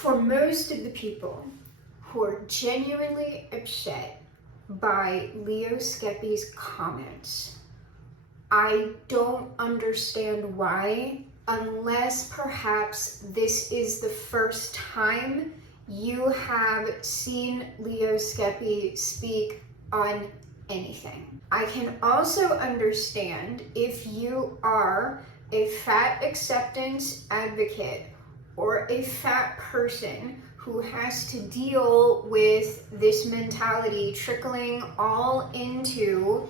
For most of the people who are genuinely upset by Leo Skepi's comments, I don't understand why, unless perhaps this is the first time you have seen Leo Skepi speak on anything. I can also understand if you are a fat acceptance advocate or a fat person who has to deal with this mentality trickling all into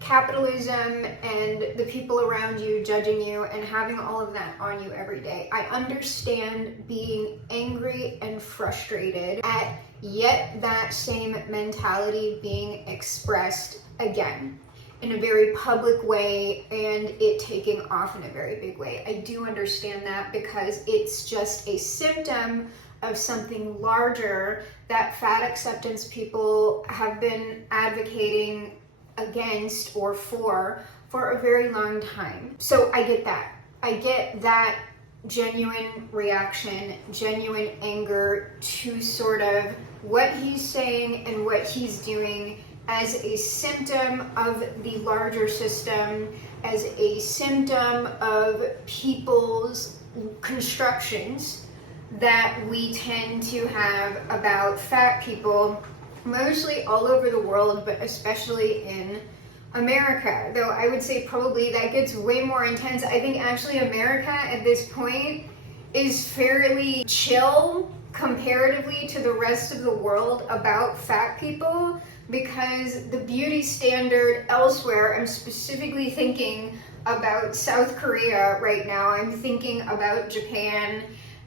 capitalism and the people around you judging you and having all of that on you every day. I understand being angry and frustrated at yet that same mentality being expressed again in a very public way and it taking off in a very big way. I do understand that because it's just a symptom of something larger that fat acceptance people have been advocating against or for a very long time. So I get that. I get that genuine reaction, genuine anger to sort of what he's saying and what he's doing as a symptom of the larger system, as a symptom of people's constructions that we tend to have about fat people, mostly all over the world, but especially in America. Though I would say probably that gets way more intense. I think actually America at this point is fairly chill comparatively to the rest of the world about fat people, because the beauty standard elsewhere, I'm specifically thinking about South Korea right now, I'm thinking about Japan,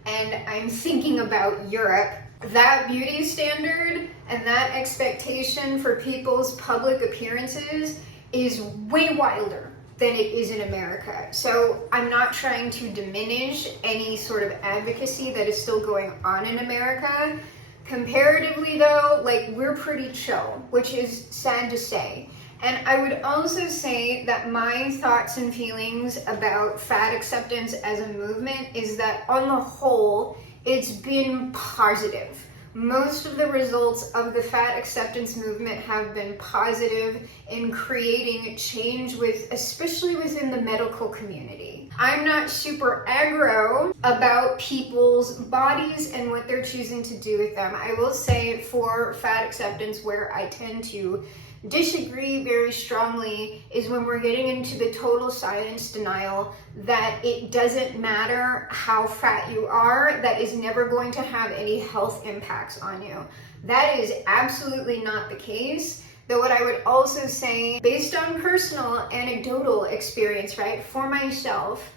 and I'm thinking about Europe. That beauty standard and that expectation for people's public appearances is way wilder than it is in America. So I'm not trying to diminish any sort of advocacy that is still going on in America. Comparatively though, like, we're pretty chill, which is sad to say. And I would also say that my thoughts and feelings about fat acceptance as a movement is that on the whole, it's been positive. Most of the results of the fat acceptance movement have been positive in creating change especially within the medical community. I'm not super aggro about people's bodies and what they're choosing to do with them. I will say for fat acceptance, where I tend to disagree very strongly is when we're getting into the total science denial that it doesn't matter how fat you are, that is never going to have any health impacts on you. That is absolutely not the case. Though what I would also say, based on personal anecdotal experience, right, for myself,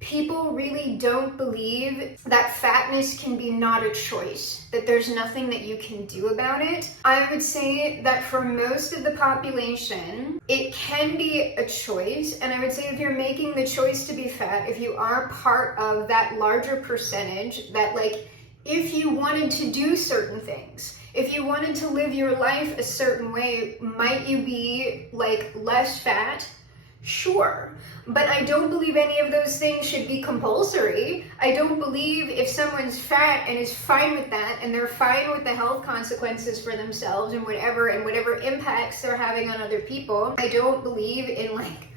people really don't believe that fatness can be not a choice, that there's nothing that you can do about it. I would say that for most of the population, it can be a choice. And I would say if you're making the choice to be fat, if you are part of that larger percentage, that like, if you wanted to do certain things, if you wanted to live your life a certain way, might you be like less fat? Sure, but I don't believe any of those things should be compulsory. I don't believe if someone's fat and is fine with that and they're fine with the health consequences for themselves and whatever impacts they're having on other people, I don't believe in like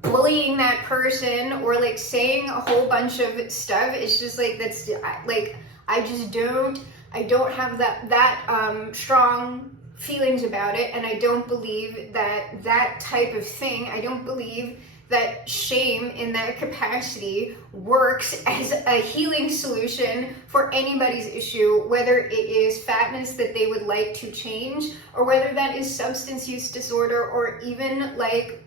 bullying that person or like saying a whole bunch of stuff. It's just like, that's like, I don't have that strong feelings about it, and I don't believe that type of thing, I don't believe that shame in that capacity works as a healing solution for anybody's issue, whether it is fatness that they would like to change, or whether that is substance use disorder, or even like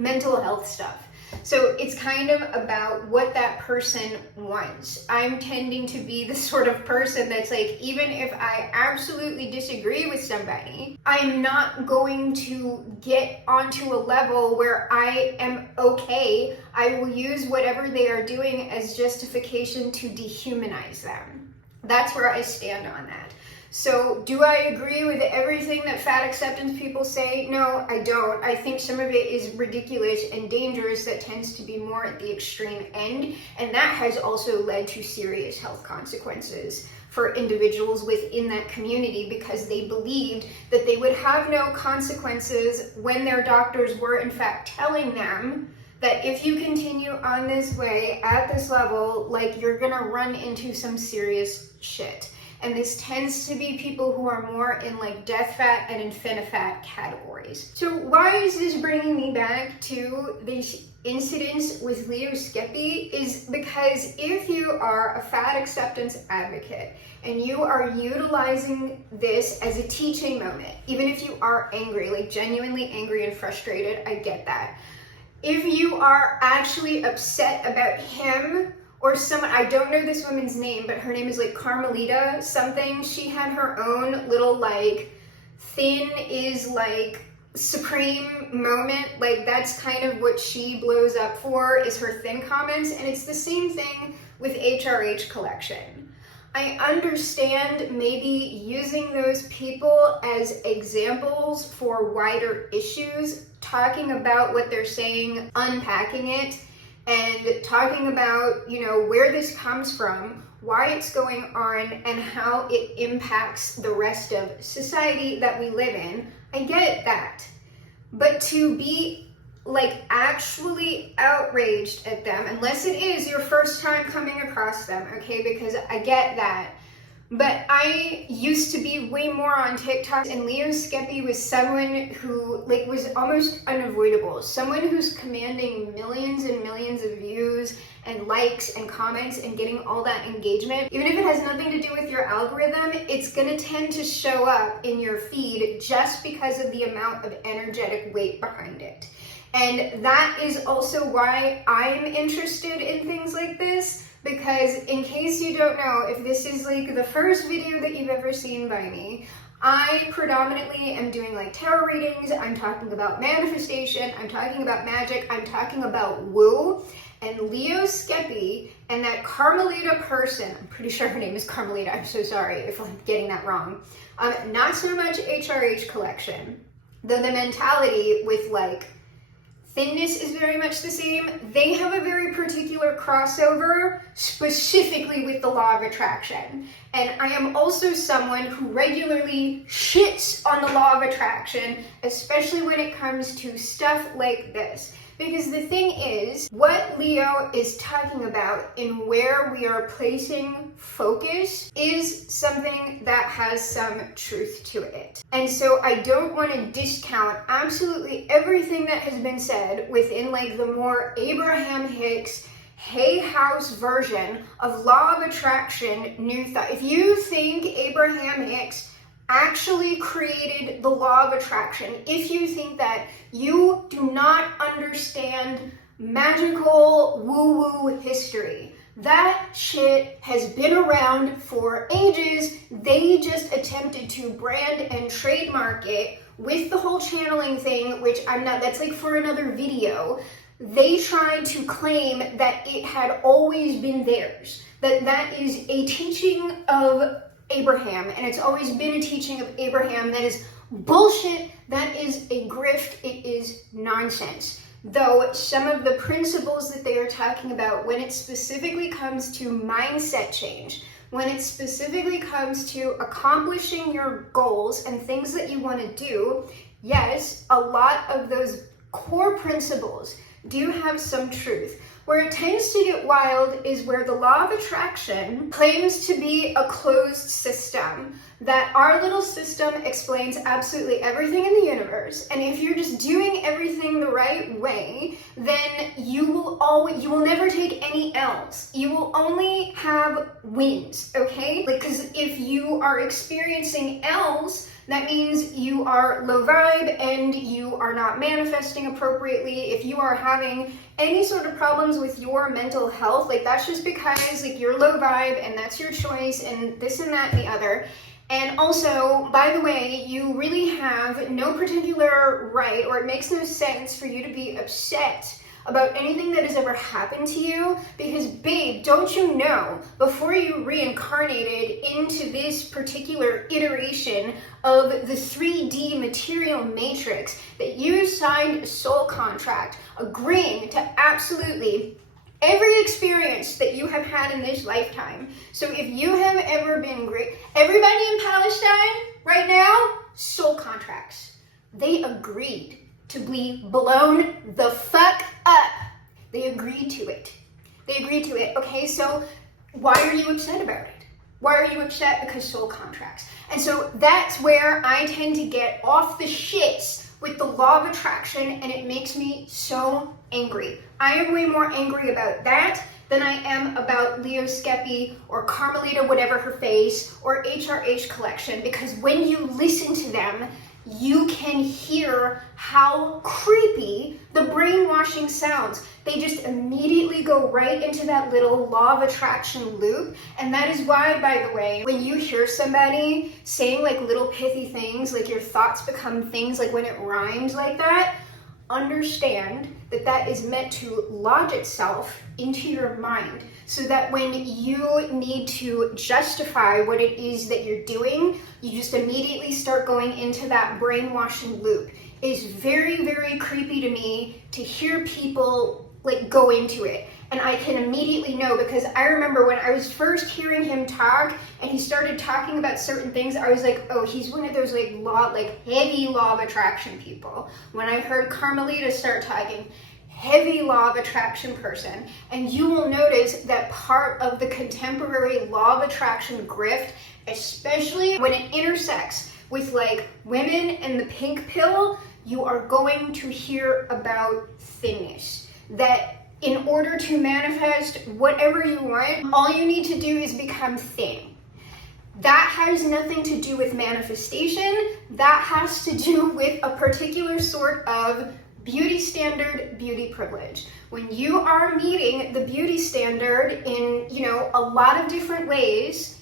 mental health stuff. So it's kind of about what that person wants. I'm tending to be the sort of person that's like, even if I absolutely disagree with somebody, I'm not going to get onto a level where I am okay. I will use whatever they are doing as justification to dehumanize them. That's where I stand on that. So do I agree with everything that fat acceptance people say? No, I don't. I think some of it is ridiculous and dangerous that tends to be more at the extreme end, and that has also led to serious health consequences for individuals within that community because they believed that they would have no consequences when their doctors were in fact telling them that if you continue on this way at this level, like you're gonna run into some serious shit. And this tends to be people who are more in like death fat and infinifat categories. So why is this bringing me back to these incidents with Leo Skepi is because if you are a fat acceptance advocate and you are utilizing this as a teaching moment, even if you are angry, like genuinely angry and frustrated, I get that. If you are actually upset about him or someone, I don't know this woman's name, but her name is like Carmelita something. She had her own little like thin is like supreme moment. Like that's kind of what she blows up for is her thin comments. And it's the same thing with HRH collection. I understand maybe using those people as examples for wider issues, talking about what they're saying, unpacking it, and talking about, you know, where this comes from, why it's going on, and how it impacts the rest of society that we live in. I get that. But to be like actually outraged at them, unless it is your first time coming across them, okay, because I get that. But I used to be way more on TikTok, and Leo Skepi was someone who like was almost unavoidable. Someone who's commanding millions and millions of views and likes and comments and getting all that engagement. Even if it has nothing to do with your algorithm, it's gonna tend to show up in your feed just because of the amount of energetic weight behind it. And that is also why I'm interested in things like this, because in case you don't know, if this is like the first video that you've ever seen by me, I predominantly am doing like tarot readings, I'm talking about manifestation, I'm talking about magic, I'm talking about woo, and Leo Skepi and that Carmelita person, I'm pretty sure her name is Carmelita, I'm so sorry if I'm getting that wrong, not so much HRH collection, though the mentality with like thinness is very much the same. They have a very particular crossover specifically with the law of attraction. And I am also someone who regularly shits on the law of attraction, especially when it comes to stuff like this. Because the thing is, what Leo is talking about in where we are placing focus is something that has some truth to it. And so I don't want to discount absolutely everything that has been said within like the more Abraham Hicks, Hay House version of law of attraction, new thought. If you think Abraham Hicks actually created the law of attraction, if you think that, you do not understand magical woo-woo history. That shit has been around for ages. They just attempted to brand and trademark it with the whole channeling thing, which that's like for another video. They tried to claim that it had always been theirs, that is a teaching of Abraham, and it's always been a teaching of Abraham. That is bullshit. That is a grift. It is nonsense. Though some of the principles that they are talking about when it specifically comes to mindset change, when it specifically comes to accomplishing your goals and things that you want to do, yes, a lot of those core principles do have some truth. Where it tends to get wild is where the law of attraction claims to be a closed system, that our little system explains absolutely everything in the universe, and if you're just doing everything the right way, then you will never take any L's. You will only have wins, okay? Like, because if you are experiencing L's, that means you are low vibe and you are not manifesting appropriately. If you are having any sort of problems with your mental health, like that's just because like you're low vibe and that's your choice and this and that and the other. And also, by the way, you really have no particular right, or it makes no sense for you to be upset about anything that has ever happened to you, because babe, don't you know, before you reincarnated into this particular iteration of the 3D material matrix, that you signed a soul contract agreeing to absolutely every experience that you have had in this lifetime. So if you have ever been great, everybody in Palestine right now, soul contracts. They agreed to be blown the fuck up. They agreed to it. They agreed to it. Okay, so why are you upset about it? Why are you upset? Because soul contracts. And so that's where I tend to get off the shits with the law of attraction, and it makes me so angry. I am way more angry about that than I am about Leo Skepi or Carmelita, whatever her face, or HRH Collection, because when you listen to them, you can hear how creepy the brainwashing sounds. They just immediately go right into that little law of attraction loop. And that is why, by the way, when you hear somebody saying like little pithy things, like your thoughts become things, like when it rhymes like that, understand that that is meant to lodge itself into your mind, so that when you need to justify what it is that you're doing, you just immediately start going into that brainwashing loop. It is very, very creepy to me to hear people like go into it. And I can immediately know, because I remember when I was first hearing him talk and he started talking about certain things, I was like, oh, he's one of those like heavy law of attraction people. When I heard Carmelita start talking, heavy law of attraction person. And you will notice that part of the contemporary law of attraction grift, especially when it intersects with like women and the pink pill, you are going to hear about thinness. That in order to manifest whatever you want, all you need to do is become thin. That has nothing to do with manifestation. That has to do with a particular sort of beauty standard, beauty privilege. When you are meeting the beauty standard in, a lot of different ways,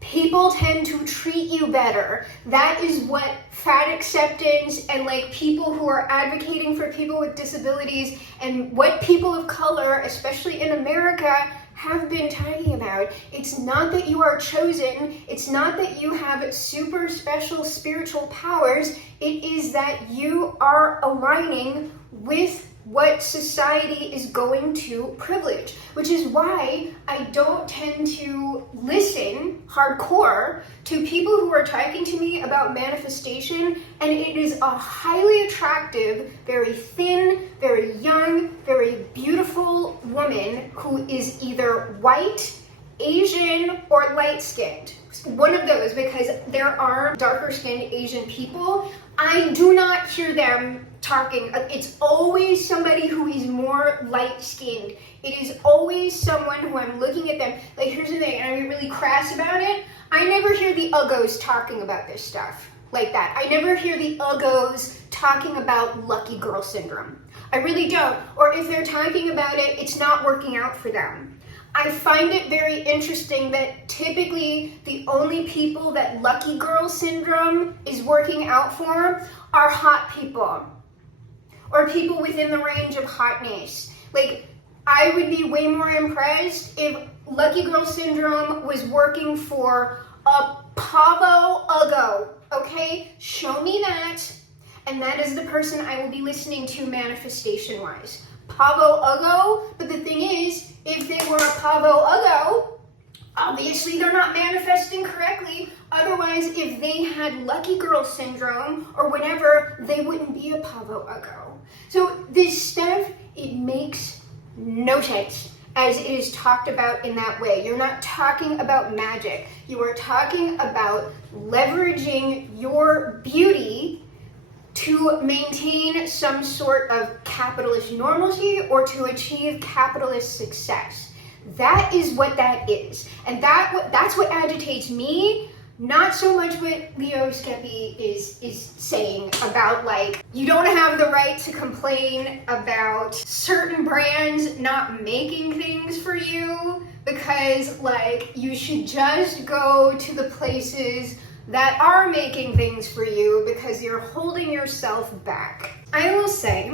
people tend to treat you better. That is what fat acceptance and like people who are advocating for people with disabilities and what people of color, especially in America, have been talking about. It's not that you are chosen. It's not that you have super special spiritual powers. It is that you are aligning with what society is going to privilege, which is why I don't tend to listen hardcore to people who are talking to me about manifestation. And it is a highly attractive, very thin, very young, very beautiful woman who is either white, Asian, or light-skinned. One of those, because there are darker-skinned Asian people. I do not hear them talking. It's always somebody who is more light-skinned. It is always someone who I'm looking at them. Like, here's the thing, and I'm really crass about it. I never hear the uggos talking about this stuff like that. I never hear the uggos talking about lucky girl syndrome. I really don't. Or if they're talking about it, it's not working out for them. I find it very interesting that typically the only people that lucky girl syndrome is working out for are hot people or people within the range of hotness. Like, I would be way more impressed if lucky girl syndrome was working for a Pavo Uggo, okay? Show me that, and that is the person I will be listening to manifestation-wise. Pavo Uggo, but the thing is, if they were a Pavo Uggo, obviously they're not manifesting correctly. Otherwise, if they had lucky girl syndrome or whatever, they wouldn't be a Pavo Uggo. So this stuff, it makes no sense as it is talked about in that way. You're not talking about magic. You are talking about leveraging your beauty to maintain some sort of capitalist normalcy or to achieve capitalist success. That is what that is. And that's what agitates me, not so much what Leo Skepi is saying about, like, you don't have the right to complain about certain brands not making things for you, because, like, you should just go to the places that are making things for you because you're holding yourself back. I will say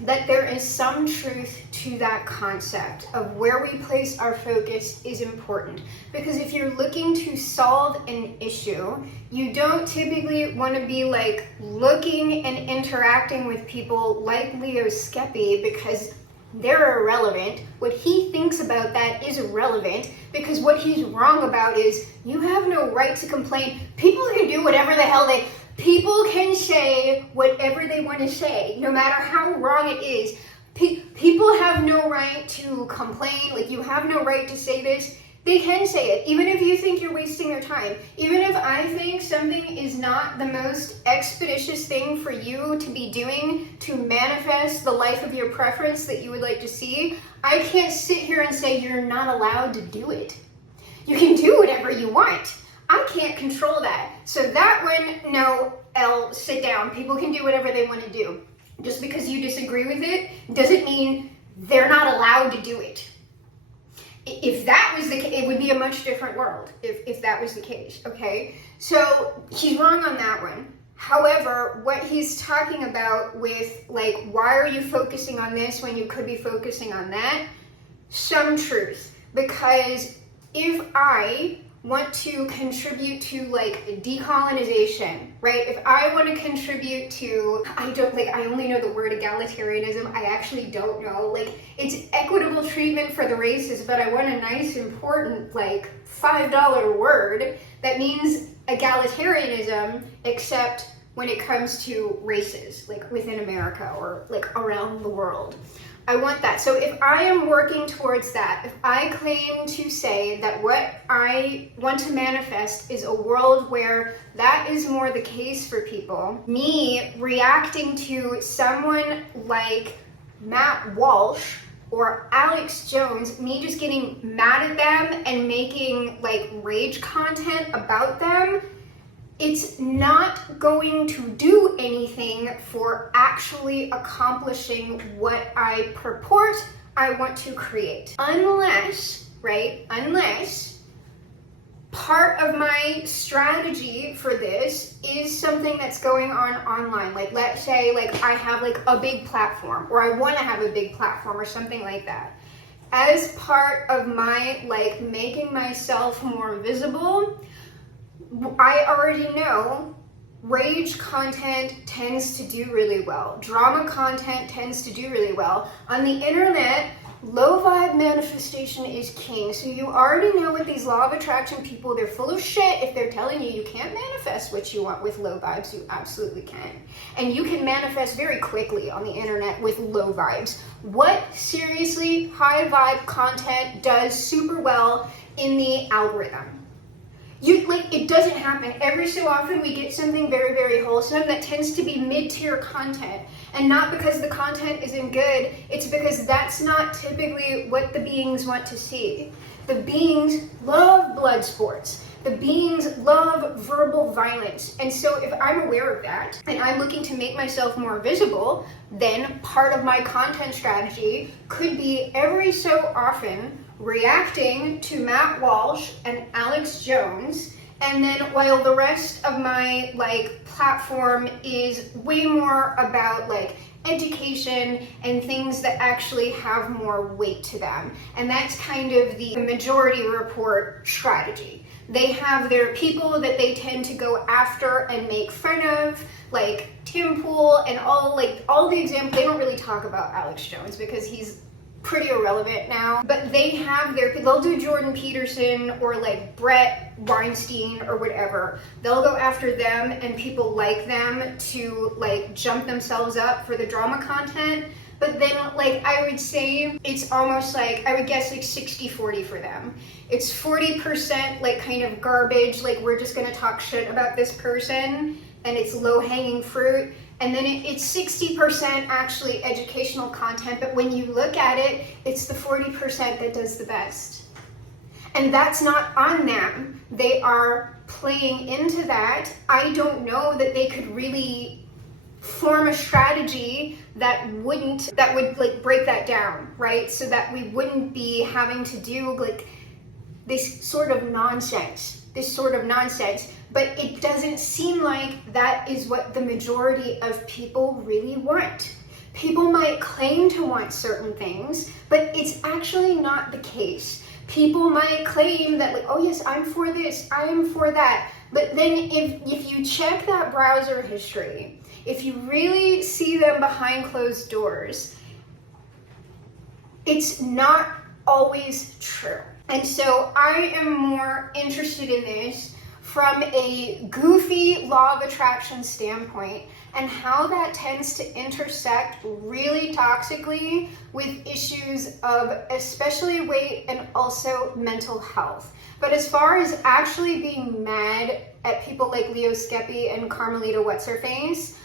that there is some truth to that concept of where we place our focus is important. Because if you're looking to solve an issue, you don't typically want to be like looking and interacting with people like Leo Skepi, because they're irrelevant. What he thinks about that is irrelevant, because what he's wrong about is you have no right to complain. People can do whatever the hell people can say whatever they want to say, no matter how wrong it is. People have no right to complain. Like, you have no right to say this. They can say it, even if you think you're wasting their time. Even if I think something is not the most expeditious thing for you to be doing to manifest the life of your preference that you would like to see, I can't sit here and say you're not allowed to do it. You can do whatever you want. I can't control that. So that one, no, L, sit down. People can do whatever they want to do. Just because you disagree with it doesn't mean they're not allowed to do it. If that was the case, it would be a much different world if that was the case, okay? So he's wrong on that one. However, what he's talking about with, like, why are you focusing on this when you could be focusing on that? Some truth. Because if I want to contribute to, like, decolonization, right? If I want to contribute to, I only know the word egalitarianism. I actually don't know. Like, it's equitable treatment for the races, but I want a nice, important, like, $5 word that means egalitarianism, except when it comes to races, like within America or like around the world. I want that. So if I am working towards that, if I claim to say that what I want to manifest is a world where that is more the case for people, me reacting to someone like Matt Walsh or Alex Jones, me just getting mad at them and making like rage content about them, it's not going to do anything for actually accomplishing what I purport I want to create. Unless part of my strategy for this is something that's going on online. Like, let's say like I have like a big platform, or I want to have a big platform or something like that. As part of my like making myself more visible, I already know rage content tends to do really well. Drama content tends to do really well. On the internet, low vibe manifestation is king. So you already know with these law of attraction people, they're full of shit if they're telling you you can't manifest what you want with low vibes. You absolutely can. And you can manifest very quickly on the internet with low vibes. What seriously high vibe content does super well in the algorithm? It doesn't happen. Every so often we get something very, very wholesome that tends to be mid-tier content. And not because the content isn't good, it's because that's not typically what the beings want to see. The beings love blood sports. The beings love verbal violence. And so if I'm aware of that and I'm looking to make myself more visible, then part of my content strategy could be every so often reacting to Matt Walsh and Alex Jones, and then while the rest of my like platform is way more about like education and things that actually have more weight to them. And that's kind of the majority report strategy. They have their people that they tend to go after and make fun of, like Tim Pool and all the examples. They don't really talk about Alex Jones because he's pretty irrelevant now, but they'll do Jordan Peterson or like Brett Weinstein or whatever. They'll go after them and people like them to like jump themselves up for the drama content. But then like I would say it's almost like, I would guess like 60-40 for them. It's 40% like kind of garbage, like we're just gonna talk shit about this person and it's low hanging fruit. And then it's 60% actually educational content, but when you look at it, it's the 40% that does the best. And that's not on them. They are playing into that. I don't know that they could really form a strategy that would like break that down, right? So that we wouldn't be having to do like this sort of nonsense. But it doesn't seem like that is what the majority of people really want. People might claim to want certain things, but it's actually not the case. People might claim that, like, oh yes, I'm for this, I am for that. But then if you check that browser history, if you really see them behind closed doors, it's not always true. And so I am more interested in this from a goofy law of attraction standpoint and how that tends to intersect really toxically with issues of especially weight and also mental health. But as far as actually being mad at people like Leo Skepi and Carmelita What's-Her-Face,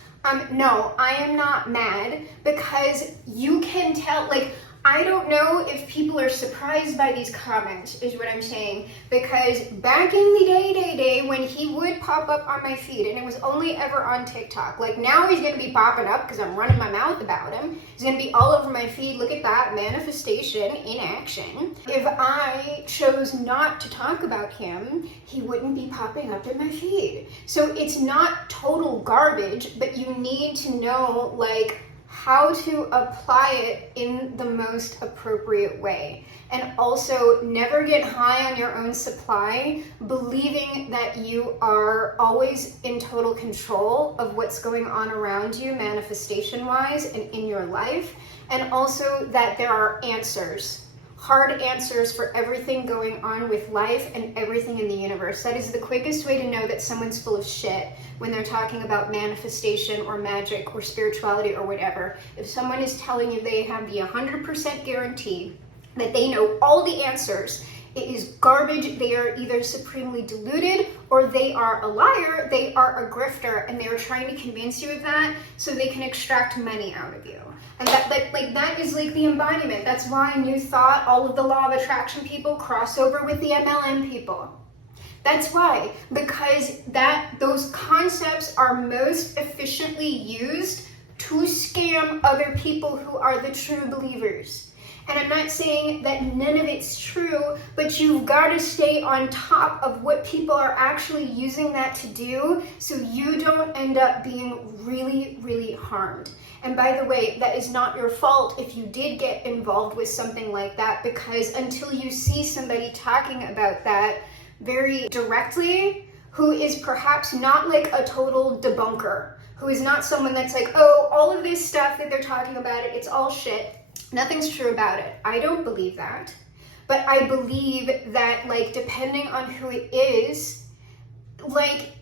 no, I am not mad, because you can tell, like, I don't know if people are surprised by these comments, is what I'm saying, because back in the day when he would pop up on my feed, and it was only ever on TikTok, like now he's going to be popping up because I'm running my mouth about him. He's going to be all over my feed. Look at that, manifestation in action. If I chose not to talk about him, he wouldn't be popping up in my feed. So it's not total garbage, but you need to know, like, how to apply it in the most appropriate way. And also never get high on your own supply, believing that you are always in total control of what's going on around you manifestation wise and in your life. And also that there are answers, hard answers for everything going on with life and everything in the universe. That is the quickest way to know that someone's full of shit when they're talking about manifestation or magic or spirituality or whatever. If someone is telling you they have the 100% guarantee that they know all the answers, it is garbage. They are either supremely deluded or they are a liar, they are a grifter, and they are trying to convince you of that so they can extract money out of you. And that is like the embodiment. That's why New Thought, all of the law of attraction people cross over with the MLM people. That's why, because those concepts are most efficiently used to scam other people who are the true believers. And I'm not saying that none of it's true, but you've got to stay on top of what people are actually using that to do so you don't end up being really, really harmed. And by the way, that is not your fault if you did get involved with something like that, because until you see somebody talking about that very directly, who is perhaps not like a total debunker, who is not someone that's like, oh, all of this stuff that they're talking about, it's all shit. Nothing's true about it. I don't believe that. But I believe that, like, depending on who it is, like,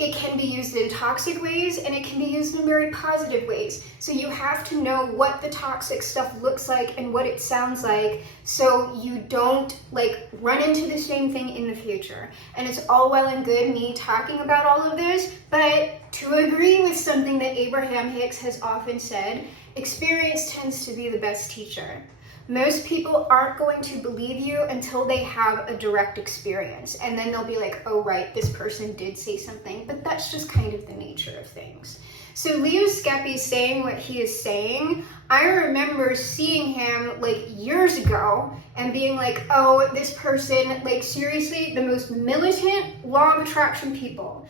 it can be used in toxic ways and it can be used in very positive ways. So you have to know what the toxic stuff looks like and what it sounds like so you don't, like, run into the same thing in the future. And it's all well and good me talking about all of this, but to agree with something that Abraham Hicks has often said, experience tends to be the best teacher. Most people aren't going to believe you until they have a direct experience. And then they'll be like, oh, right, this person did say something. But that's just kind of the nature of things. So Leo Skepi saying what he is saying, I remember seeing him like years ago and being like, oh, this person, like, seriously, the most militant law of attraction people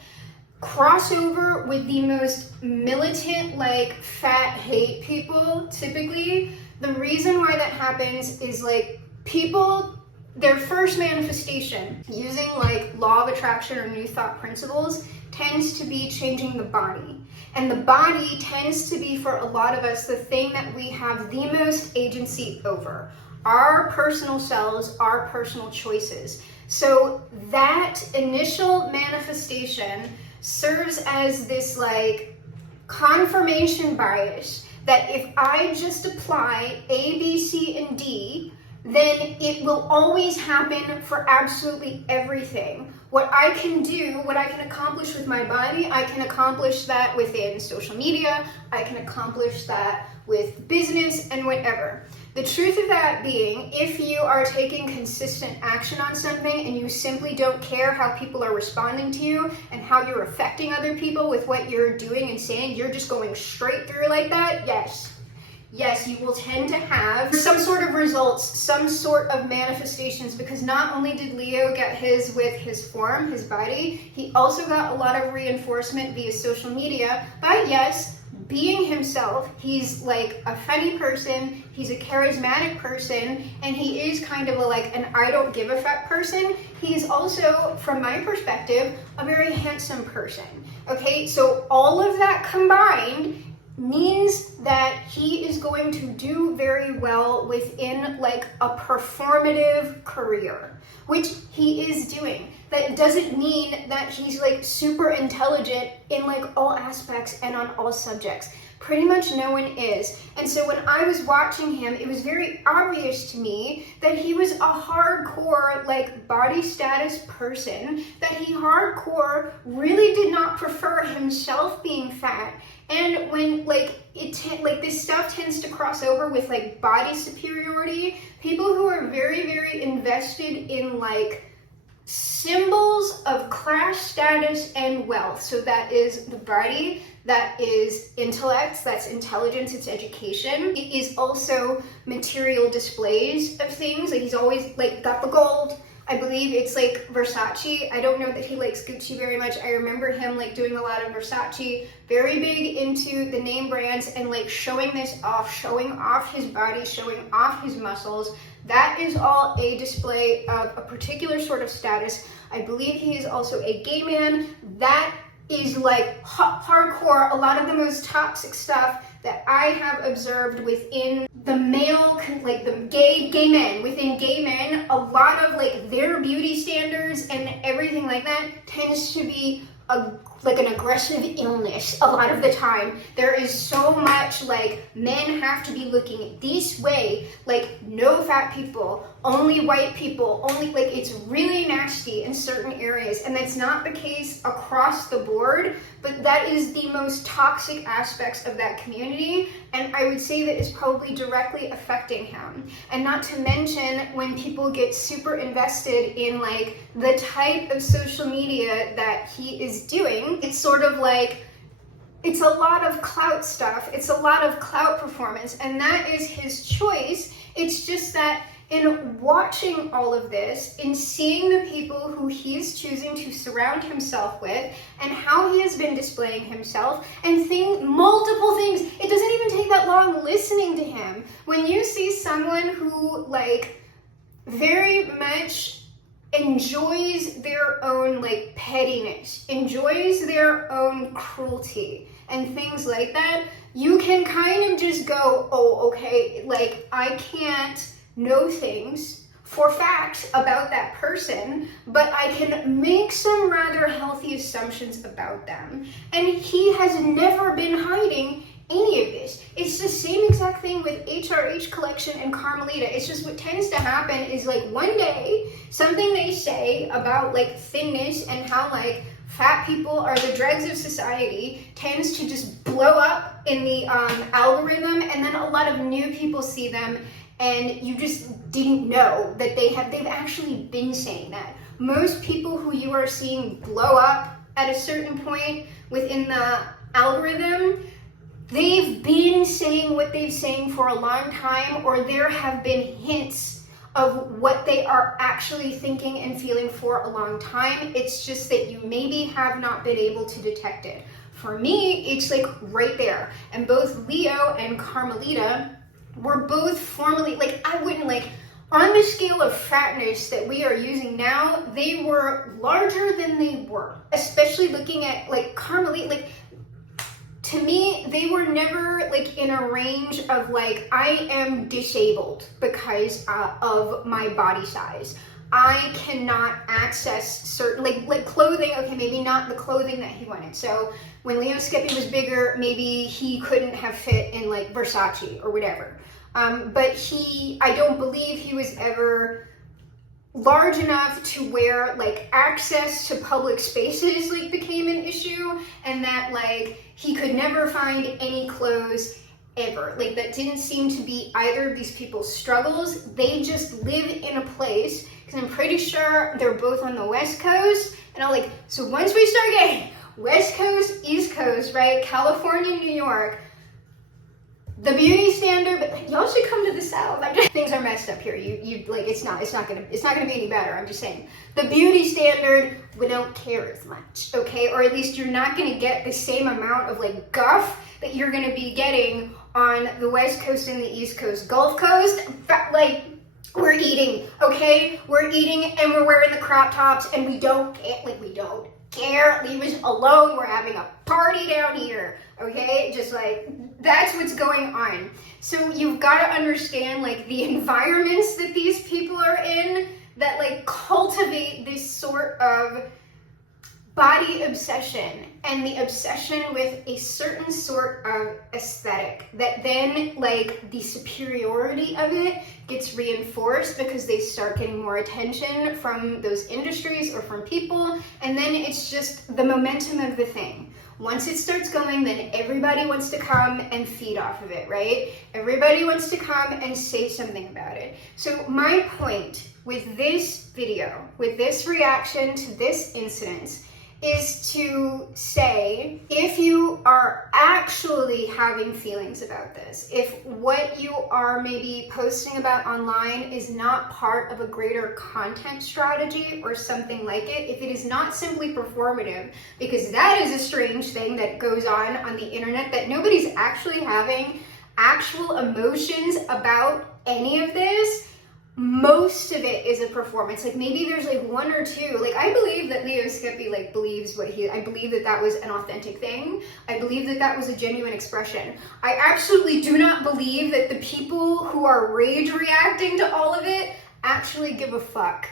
cross over with the most militant, like, fat hate people typically. The reason why that happens is, like, people, their first manifestation using, like, law of attraction or New Thought principles tends to be changing the body. And the body tends to be, for a lot of us, the thing that we have the most agency over. Our personal selves, our personal choices. So that initial manifestation serves as this, like, confirmation bias that if I just apply A, B, C, and D, then it will always happen for absolutely everything. What I can do, what I can accomplish with my body, I can accomplish that within social media, I can accomplish that with business and whatever. The truth of that being, if you are taking consistent action on something and you simply don't care how people are responding to you and how you're affecting other people with what you're doing and saying, you're just going straight through like that, yes. yes, you will tend to have some sort of results, some sort of manifestations, because not only did Leo get his with his form, his body, he also got a lot of reinforcement via social media by, yes, being himself. He's like a funny person, he's a charismatic person, and he is kind of like an I don't give a fuck person. He's also, from my perspective, a very handsome person. Okay, so all of that combined means that he is going to do very well within like a performative career, which he is doing. That doesn't mean that he's like super intelligent in like all aspects and on all subjects. Pretty much no one is. And so when I was watching him, it was very obvious to me that he was a hardcore like body status person, that he hardcore really did not prefer himself being fat. And when like this stuff tends to cross over with like body superiority, people who are very, very invested in like symbols of class status and wealth. So that is the body, that is intellect, that's intelligence, it's education. It is also material displays of things. Like he's always like got the gold. I believe it's like Versace. I don't know that he likes Gucci very much. I remember him like doing a lot of Versace, very big into the name brands and like showing this off, showing off his body, showing off his muscles. That is all a display of a particular sort of status. I believe he is also a gay man. That is like hardcore, a lot of the most toxic stuff that I have observed within the male, like the gay men, within gay men, a lot of like their beauty standards and everything like that tends to be like an aggressive illness a lot of the time. There is so much like men have to be looking this way, like no fat people, only white people, only like it's really nasty in certain areas, and that's not the case across the board, but that is the most toxic aspects of that community, and I would say that is probably directly affecting him. And not to mention when people get super invested in like the type of social media that he is doing, it's sort of like, it's a lot of clout stuff, it's a lot of clout performance, and that is his choice. It's just that in watching all of this, in seeing the people who he is choosing to surround himself with, and how he has been displaying himself, and multiple things, it doesn't even take that long listening to him. When you see someone who like very much enjoys their own like pettiness, enjoys their own cruelty and things like that, you can kind of just go, oh, okay, like I can't know things for facts about that person, but I can make some rather healthy assumptions about them. And he has never been hiding any of this. It's the same exact thing with HRH Collection and Carmelita. It's just what tends to happen is like one day something they say about like thinness and how like fat people are the dregs of society tends to just blow up in the algorithm, and then a lot of new people see them and you just didn't know that they've actually been saying that. Most people who you are seeing blow up at a certain point within the algorithm, they've been saying what they've saying for a long time, or there have been hints of what they are actually thinking and feeling for a long time. It's just that you maybe have not been able to detect it. For me, it's like right there. And both Leo and Carmelita were both formally, like I wouldn't like, on the scale of fatness that we are using now, they were larger than they were. Especially looking at like Carmelita, like to me, they were never like in a range of like, I am disabled because of my body size. I cannot access certain, like clothing, okay, maybe not the clothing that he wanted. So when Leo Skepi was bigger, maybe he couldn't have fit in like Versace or whatever. But I don't believe he was ever large enough to where like access to public spaces like became an issue, and that like he could never find any clothes ever. Like that didn't seem to be either of these people's struggles. They just live in a place, because I'm pretty sure they're both on the West Coast, and I'm like, so once we start getting West Coast, East Coast, right, California, New York, The beauty standard, but y'all should come to the South. Things are messed up here. You like, it's not gonna be any better. I'm just saying. The beauty standard, we don't care as much, okay? Or at least you're not gonna get the same amount of like guff that you're gonna be getting on the West Coast and the East Coast. Gulf Coast, like, we're eating, okay? We're eating and we're wearing the crop tops and we don't care, leave us alone. We're having a party down here, okay? Just like, that's what's going on. So you've got to understand like the environments that these people are in that like cultivate this sort of body obsession and the obsession with a certain sort of aesthetic that then like the superiority of it gets reinforced because they start getting more attention from those industries or from people, and then it's just the momentum of the thing. Once it starts going, then everybody wants to come and feed off of it, right? Everybody wants to come and say something about it. So my point with this video, with this reaction to this incident, is to say, if you are actually having feelings about this, if what you are maybe posting about online is not part of a greater content strategy or something like it, if it is not simply performative, because that is a strange thing that goes on the internet, that nobody's actually having actual emotions about any of this. Most of it is a performance. Like maybe there's like one or two. Like I believe that Leo Skepi like believes I believe that that was an authentic thing. I believe that that was a genuine expression. I absolutely do not believe that the people who are rage reacting to all of it actually give a fuck.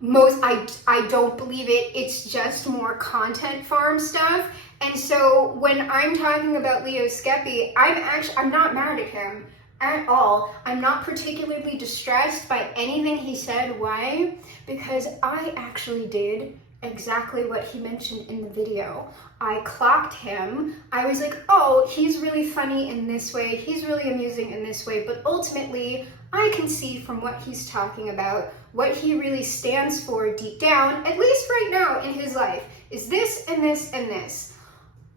I don't believe it. It's just more content farm stuff. And so when I'm talking about Leo Skepi, I'm not mad at him at all. I'm not particularly distressed by anything he said. Why? Because I actually did exactly what he mentioned in the video. I clocked him. I was like, oh, he's really funny in this way. He's really amusing in this way. But ultimately, I can see from what he's talking about, what he really stands for deep down, at least right now in his life, is this and this and this.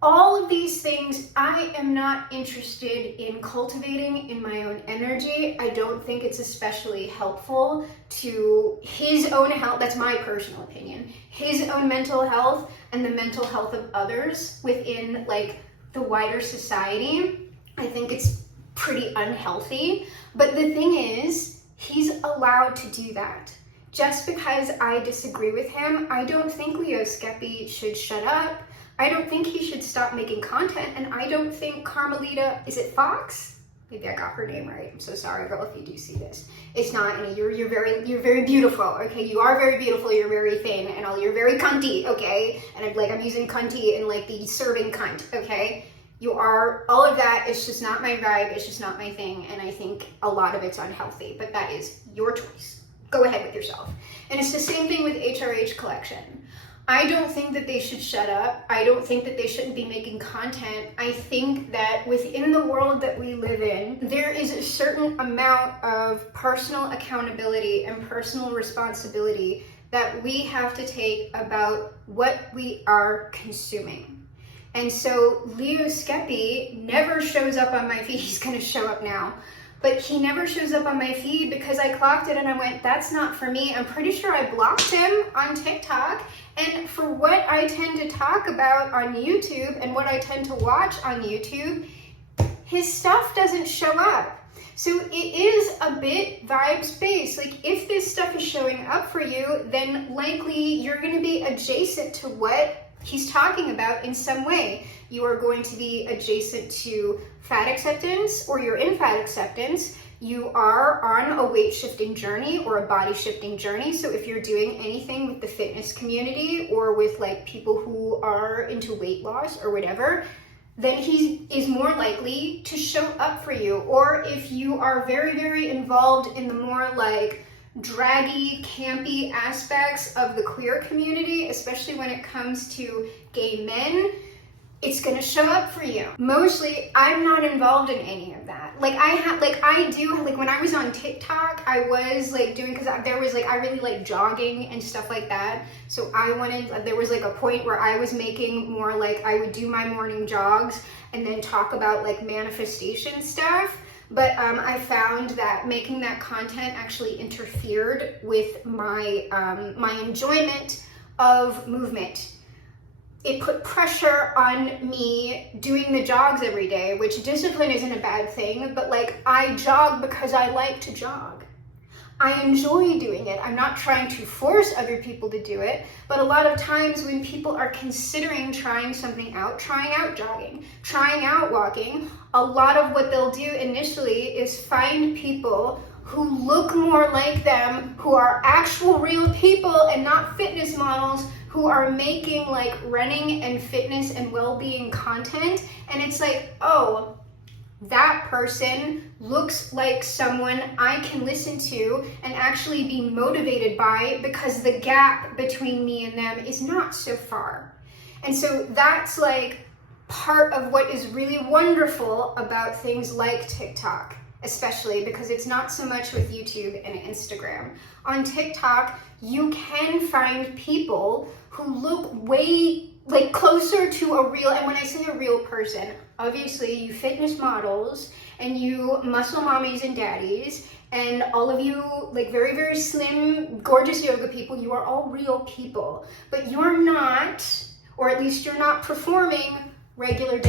All of these things I am not interested in cultivating in my own energy. I don't think it's especially helpful to his own health. That's my personal opinion. His own mental health and the mental health of others within like the wider society. I think it's pretty unhealthy. But the thing is, he's allowed to do that. Just because I disagree with him, I don't think Leo Skepi should shut up. I don't think he should stop making content, and I don't think Carmelita, is it Fox? Maybe I got her name right. I'm so sorry, girl, if you do see this. It's not any. You're very beautiful. Okay, you are very beautiful. You're very thin, and all. You're very cunty. Okay, and I'm using cunty in like the serving cunt. Okay, you are all of that. It's just not my vibe. It's just not my thing, and I think a lot of it's unhealthy. But that is your choice. Go ahead with yourself. And it's the same thing with HRH Collection. I don't think that they should shut up. I don't think that they shouldn't be making content. I think that within the world that we live in, there is a certain amount of personal accountability and personal responsibility that we have to take about what we are consuming. And so Leo Skepi never shows up on my feed. He's gonna show up now. But he never shows up on my feed because I clocked it and I went, that's not for me. I'm pretty sure I blocked him on TikTok. And for what I tend to talk about on YouTube and what I tend to watch on YouTube, his stuff doesn't show up. So it is a bit vibes based. Like if this stuff is showing up for you, then likely you're gonna be adjacent to what he's talking about in some way. You are going to be adjacent to fat acceptance, or you're in fat acceptance. You are on a weight shifting journey or a body shifting journey. So if you're doing anything with the fitness community or with like people who are into weight loss or whatever, then he is more likely to show up for you. Or if you are very, very involved in the more like draggy, campy aspects of the queer community, especially when it comes to gay men, it's gonna show up for you. Mostly, I'm not involved in any of that. Like when I was on TikTok, I was like doing, because there was like, I really like jogging and stuff like that. So there was like a point where I was making more like, I would do my morning jogs and then talk about like manifestation stuff. But I found that making that content actually interfered with my, my enjoyment of movement. It put pressure on me doing the jogs every day, which discipline isn't a bad thing, but like I jog because I like to jog. I enjoy doing it. I'm not trying to force other people to do it, but a lot of times when people are considering trying something out, trying out jogging, trying out walking, a lot of what they'll do initially is find people who look more like them, who are actual real people and not fitness models, who are making like running and fitness and well-being content. And it's like, oh, that person looks like someone I can listen to and actually be motivated by, because the gap between me and them is not so far. And so that's like part of what is really wonderful about things like TikTok, especially because it's not so much with YouTube and Instagram. On TikTok, you can find people who look way like closer to a real, and when I say a real person, obviously you fitness models and you muscle mommies and daddies and all of you like very, very slim, gorgeous yoga people, you are all real people, but you're not, or at least you're not performing regular.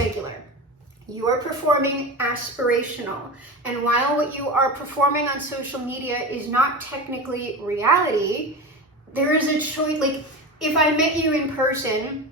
You are performing aspirational. And while what you are performing on social media is not technically reality, there is a choice. Like if I met you in person,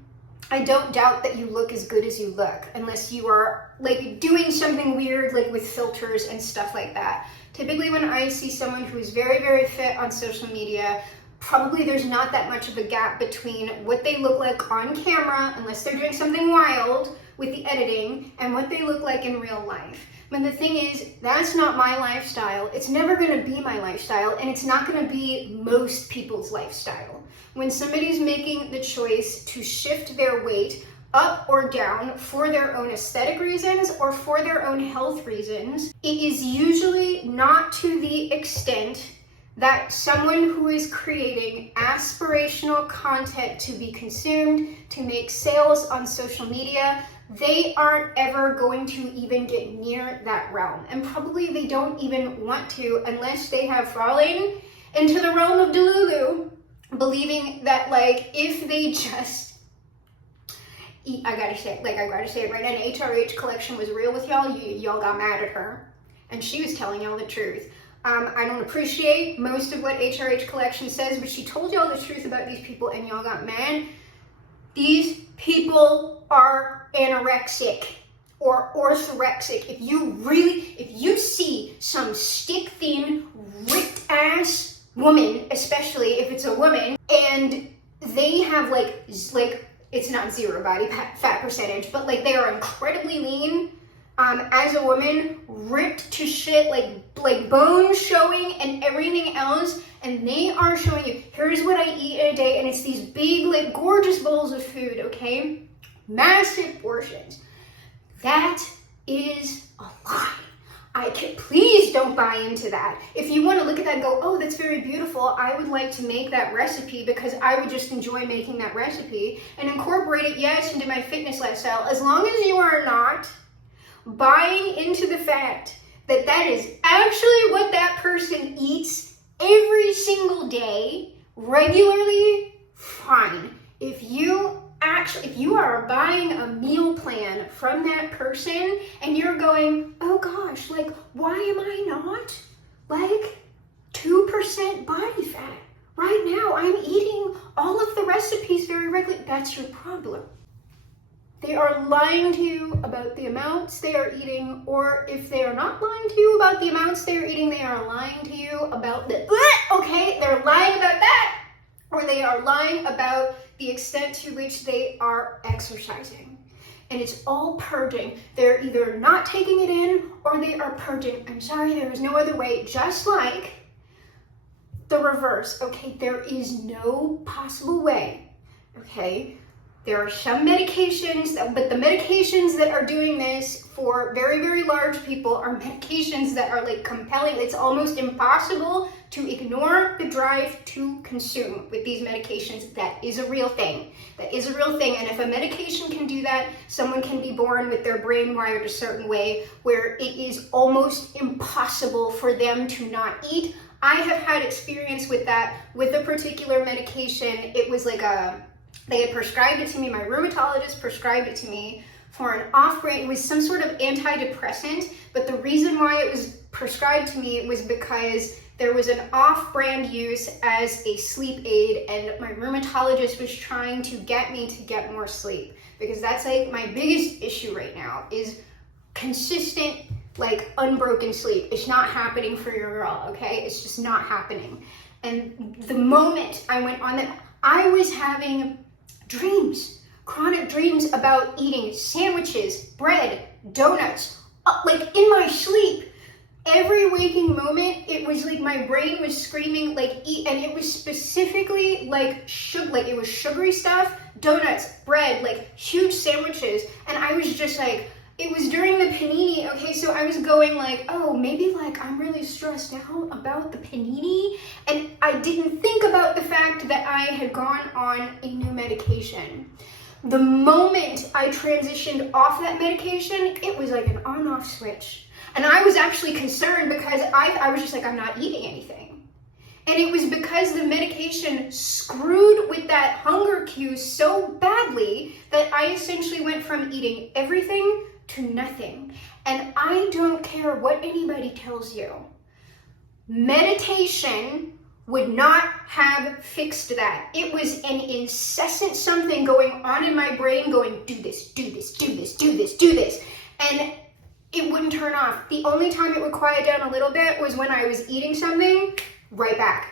I don't doubt that you look as good as you look, unless you are like doing something weird like with filters and stuff like that. Typically when I see someone who's very, very fit on social media, probably there's not that much of a gap between what they look like on camera, unless they're doing something wild with the editing, and what they look like in real life. But the thing is, that's not my lifestyle. It's never gonna be my lifestyle, and it's not gonna be most people's lifestyle. When somebody's making the choice to shift their weight up or down for their own aesthetic reasons or for their own health reasons, it is usually not to the extent that someone who is creating aspirational content to be consumed, to make sales on social media, they aren't ever going to even get near that realm. And probably they don't even want to, unless they have fallen into the realm of Delulu, believing that like if they just I gotta say it right now, an HRH collection was real with y'all, y'all got mad at her. And she was telling y'all the truth. I don't appreciate most of what HRH collection says, but she told y'all the truth about these people and y'all got mad. These people are anorexic or orthorexic. If you see some stick thin, ripped ass woman, especially if it's a woman, and they have like it's not zero body fat percentage, but like they are incredibly lean, as a woman, ripped to shit, like bones showing and everything else, and they are showing you, here's what I eat in a day, and it's these big, like, gorgeous bowls of food, okay? Massive portions. That is a lie. Please don't buy into that. If you want to look at that and go, oh, that's very beautiful, I would like to make that recipe because I would just enjoy making that recipe and incorporate it, yes, into my fitness lifestyle, as long as you are not buying into the fact that that is actually what that person eats every single day, regularly, fine. If you are buying a meal plan from that person and you're going, oh gosh, like, why am I not like 2% body fat? Right now, I'm eating all of the recipes very regularly. That's your problem. They are lying to you about the amounts they are eating, or if they are not lying to you about the amounts they are eating, they are lying to you about they're lying about that, or they are lying about the extent to which they are exercising. And it's all purging. They're either not taking it in or they are purging. I'm sorry, there is no other way. Just like the reverse, okay? There is no possible way, okay? There are some medications, but the medications that are doing this for very, very large people are medications that are like compelling. It's almost impossible to ignore the drive to consume with these medications. That is a real thing. That is a real thing. And if a medication can do that, someone can be born with their brain wired a certain way where it is almost impossible for them to not eat. I have had experience with that with a particular medication. It was like they had prescribed it to me, my rheumatologist prescribed it to me for an off-brand, it was some sort of antidepressant, but the reason why it was prescribed to me was because there was an off-brand use as a sleep aid, and my rheumatologist was trying to get me to get more sleep, because that's like my biggest issue right now is consistent, like unbroken sleep. It's not happening for your girl, okay? It's just not happening. And the moment I went on that, I was having dreams, chronic dreams about eating sandwiches, bread, donuts, like in my sleep. Every waking moment, it was like my brain was screaming like eat, and it was specifically like it was sugary stuff, donuts, bread, like huge sandwiches, and I was just like, it was during the panini, okay, so I was going like, oh, maybe like I'm really stressed out about the panini, and I didn't think about the fact that I had gone on a new medication. The moment I transitioned off that medication, it was like an on-off switch. And I was actually concerned because I was just like, I'm not eating anything. And it was because the medication screwed with that hunger cue so badly that I essentially went from eating everything to nothing. And I don't care what anybody tells you. Meditation would not have fixed that. It was an incessant something going on in my brain going, do this, do this, do this, do this, do this. And it wouldn't turn off. The only time it would quiet down a little bit was when I was eating something, right back.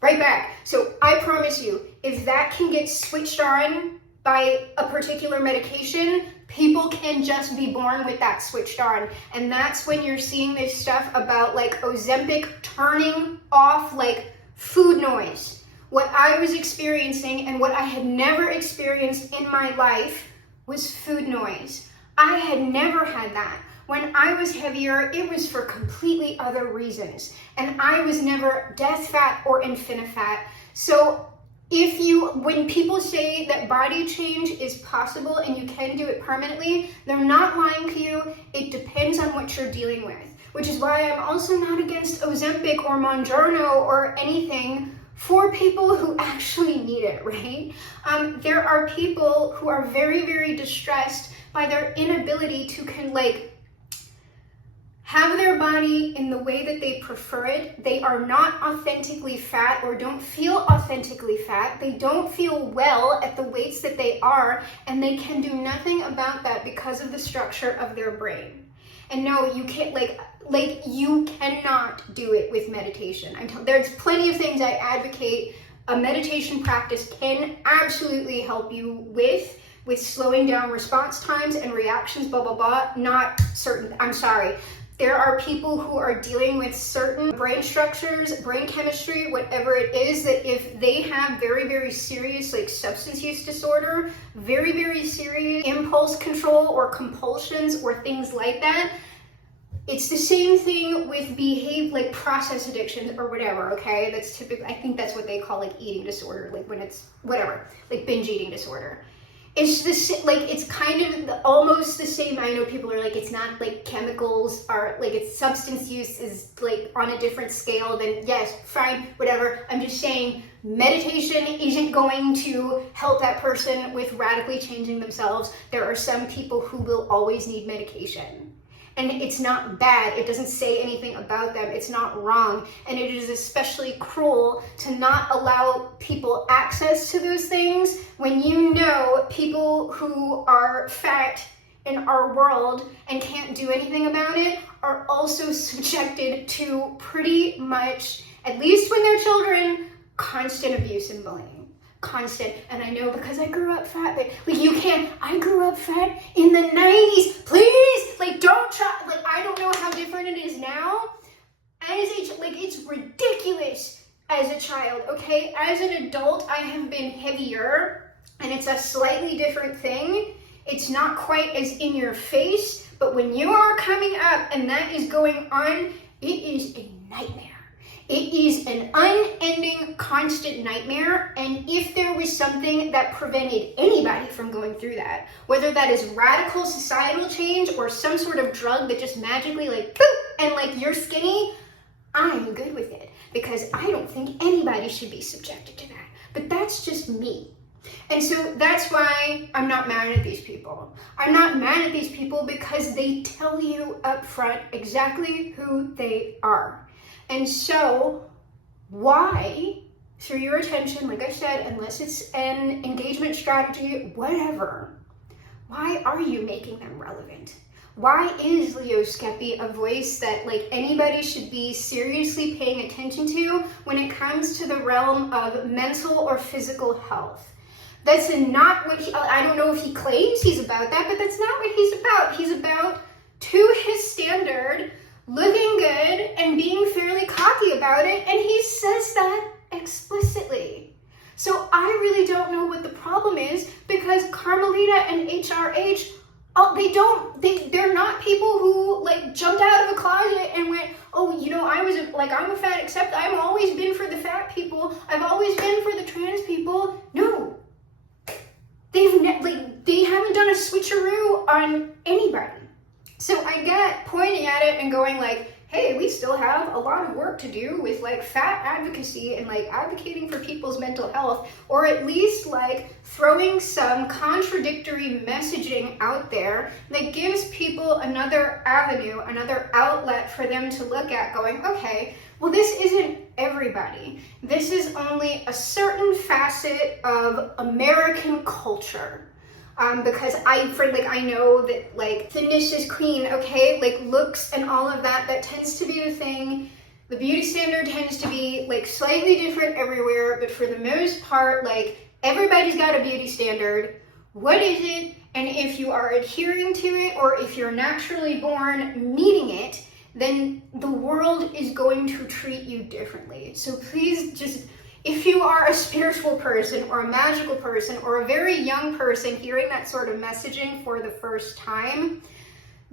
Right back. So I promise you, if that can get switched on by a particular medication, people can just be born with that switched on. And that's when you're seeing this stuff about like Ozempic turning off like food noise. What I was experiencing and what I had never experienced in my life was food noise. I had never had that. When I was heavier, it was for completely other reasons. And I was never death fat or infinifat. So when people say that body change is possible and you can do it permanently, they're not lying to you. It depends on what you're dealing with, which is why I'm also not against Ozempic or Mounjaro or anything for people who actually need it, right? There are people who are very, very distressed by their inability to have their body in the way that they prefer it. They are not authentically fat or don't feel authentically fat. They don't feel well at the weights that they are, and they can do nothing about that because of the structure of their brain. And no, you can't, you cannot do it with meditation. There's plenty of things I advocate a meditation practice can absolutely help you with slowing down response times and reactions, blah, blah, blah. Not certain, I'm sorry. There are people who are dealing with certain brain structures, brain chemistry, whatever it is, that if they have very, very serious substance use disorder, very, very serious impulse control or compulsions or things like that, it's the same thing with process addictions or whatever, okay? That's typically, I think that's what they call eating disorder, when it's whatever, binge eating disorder. It's it's kind of almost the same. I know people are it's not chemicals are it's substance use is on a different scale. Then yes, fine, whatever. I'm just saying meditation isn't going to help that person with radically changing themselves. There are some people who will always need medication. And it's not bad. It doesn't say anything about them. It's not wrong. And it is especially cruel to not allow people access to those things when you know people who are fat in our world and can't do anything about it are also subjected to pretty much, at least when they're children, constant abuse and bullying. Constant. And I know because I grew up fat, but I grew up fat in the 90s. Please, don't try, I don't know how different it is now. It's ridiculous as a child, okay? As an adult, I have been heavier and it's a slightly different thing. It's not quite as in your face, but when you are coming up and that is going on, it is a nightmare. It is an unending, constant nightmare, and if there was something that prevented anybody from going through that, whether that is radical societal change or some sort of drug that just magically like poof, and like you're skinny, I'm good with it, because I don't think anybody should be subjected to that. But that's just me. And so that's why I'm not mad at these people. I'm not mad at these people because they tell you up front exactly who they are. And so why, through your attention, like I said, unless it's an engagement strategy, whatever, why are you making them relevant? Why is Leo Skepi a voice that like anybody should be seriously paying attention to when it comes to the realm of mental or physical health? That's not what I don't know if he claims he's about that, but that's not what he's about. He's about, to his standard, looking good and being fairly cocky about it, and he says that explicitly. So I really don't know what the problem is, because Carmelita and HRH, they're not people who like jumped out of a closet and went, oh, you know, I'm a fat, except I've always been for the fat people, I've always been for the trans people. No. They haven't done a switcheroo on anybody. So I get pointing at it and going like, hey, we still have a lot of work to do with like fat advocacy and like advocating for people's mental health, or at least like throwing some contradictory messaging out there that gives people another avenue, another outlet for them to look at, going, okay, well, this isn't everybody. This is only a certain facet of American culture. Because I know that like thinness is queen, okay? Like looks and all of that tends to be the thing. The beauty standard tends to be like slightly different everywhere, but for the most part, like everybody's got a beauty standard. What is it? And if you are adhering to it, or if you're naturally born meeting it, then the world is going to treat you differently. So please just, if you are a spiritual person or a magical person or a very young person hearing that sort of messaging for the first time,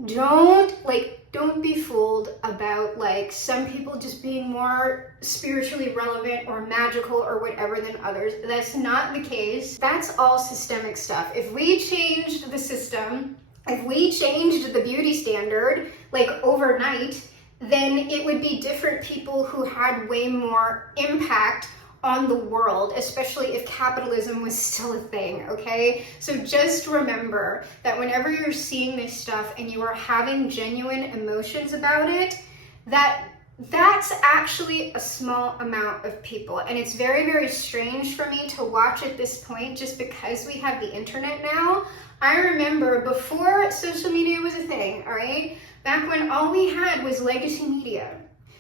don't be fooled about like some people just being more spiritually relevant or magical or whatever than others. That's not the case. That's all systemic stuff. If we changed the system, if we changed the beauty standard like overnight, then it would be different people who had way more impact on the world, especially if capitalism was still a thing, okay? So just remember that whenever you're seeing this stuff and you are having genuine emotions about it, that's actually a small amount of people. And it's very, very strange for me to watch at this point, just because we have the internet now. I remember before social media was a thing, all right? Back when all we had was legacy media,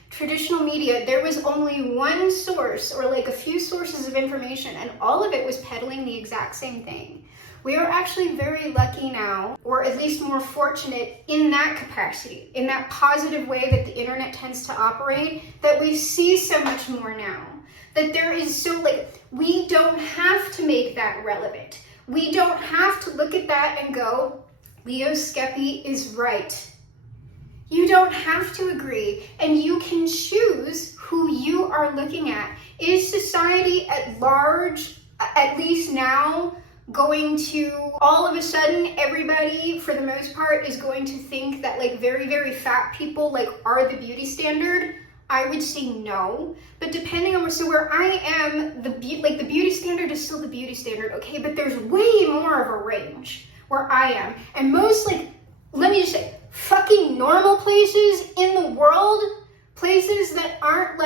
traditional media, there was only one source or like a few sources of information, and all of it was peddling the exact same thing. We are actually very lucky now, or at least more fortunate in that capacity, in that positive way that the internet tends to operate, that we see so much more now. That there is so we don't have to make that relevant. We don't have to look at that and go, Leo Skepi is right. You don't have to agree, and you can choose who you are looking at. Is society at large, at least now, going to all of a sudden everybody for the most part is going to think that like very, very fat people are the beauty standard? I would say no, but depending on where I am, the beauty standard is still the beauty standard, okay? But there's way more of a range where I am, and most let me just say, fucking normal places in the world, places that aren't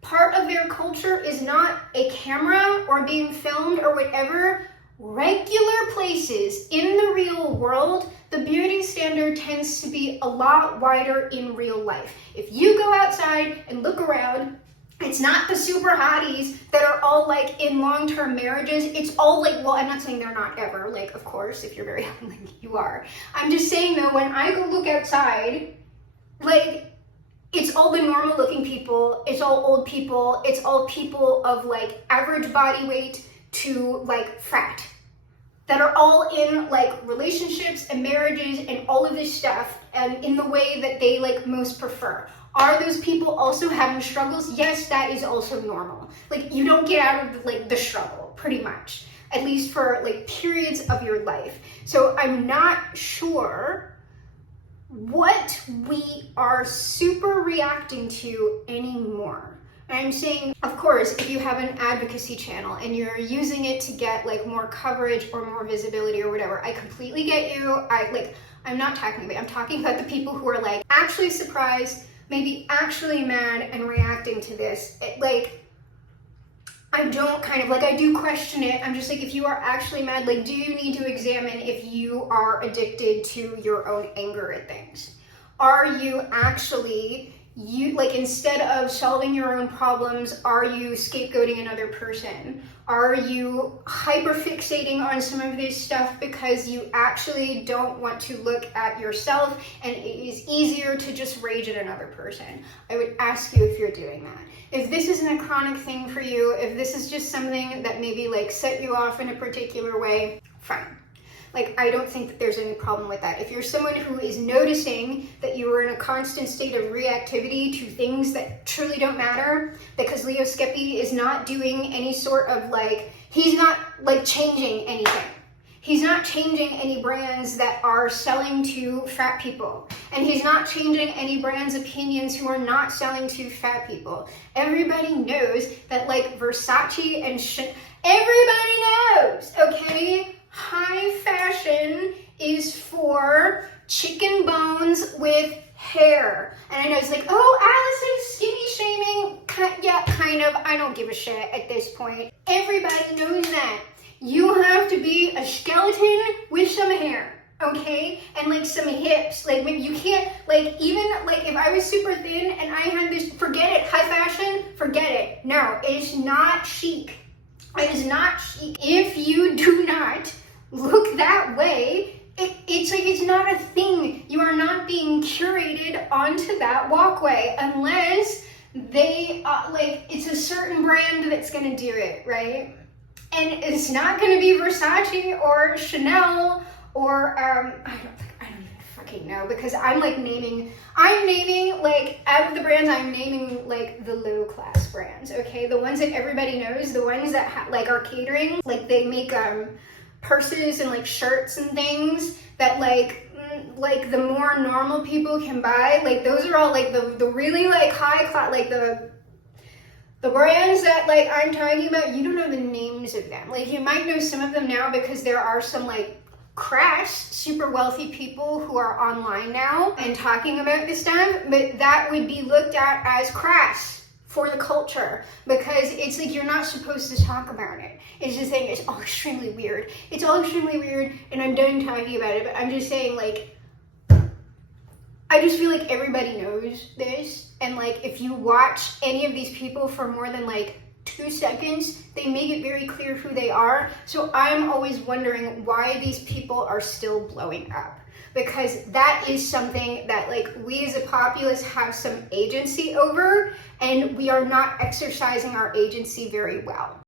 part of their culture is not a camera or being filmed or whatever, regular places in the real world, the beauty standard tends to be a lot wider in real life. If you go outside and look around, it's not the super hotties that are all in long-term marriages. It's all well, I'm not saying they're not ever, of course, if you're very young, you are. I'm just saying though, when I go look outside, it's all the normal looking people, it's all old people, it's all people of average body weight to fat, that are all in like relationships and marriages and all of this stuff and in the way that they like most prefer. Are those people also having struggles? Yes, that is also normal. Like, you don't get out of like the struggle, pretty much, at least for like periods of your life. So I'm not sure what we are super reacting to anymore. And I'm saying, of course, if you have an advocacy channel and you're using it to get like more coverage or more visibility or whatever, I completely get you. I'm not talking about, I'm talking about the people who are like actually surprised, maybe actually mad and reacting to this. I don't kind of like, I do question it. I'm just like, if you are actually mad, like, do you need to examine if you are addicted to your own anger at things? Are you actually, instead of solving your own problems, are you scapegoating another person? Are you hyperfixating on some of this stuff because you actually don't want to look at yourself and it is easier to just rage at another person? I would ask you if you're doing that. If this isn't a chronic thing for you, if this is just something that maybe like set you off in a particular way, fine. Like, I don't think that there's any problem with that. If you're someone who is noticing that you are in a constant state of reactivity to things that truly don't matter, because Leo Skepi is not doing any sort of like, he's not like changing anything. He's not changing any brands that are selling to fat people. And he's not changing any brands' opinions who are not selling to fat people. Everybody knows that like Versace and everybody knows, okay? High fashion is for chicken bones with hair. And I know it's like, oh, Allison, skinny shaming. Yeah, kind of. I don't give a shit at this point. Everybody knows that. You have to be a skeleton with some hair, okay? And like some hips. Like, maybe you can't, like, even like if I was super thin and I had this, forget it, high fashion, forget it. No, it's not chic. It is not chic. If you do not look that way, it's like, it's not a thing. You are not being curated onto that walkway unless they, it's a certain brand that's gonna do it, right? And it's not gonna be Versace or Chanel or, I don't even fucking know, because I'm naming like, out of the brands, I'm naming like the low class brands, okay? The ones that everybody knows, the ones that are catering, like they make, purses and like shirts and things that like the more normal people can buy. Like, those are all like the really like high class, like the brands that like I'm talking about. You don't know the names of them. Like, you might know some of them now because there are some like crash super wealthy people who are online now and talking about this stuff, but that would be looked at as crass for the culture, because it's like, you're not supposed to talk about it. It's just saying it's all extremely weird. It's all extremely weird, and I'm done talking about it, but I'm just saying, like, I just feel like everybody knows this, and like, if you watch any of these people for more than like 2 seconds, they make it very clear who they are. So I'm always wondering why these people are still blowing up. Because that is something that like we as a populace have some agency over, and we are not exercising our agency very well.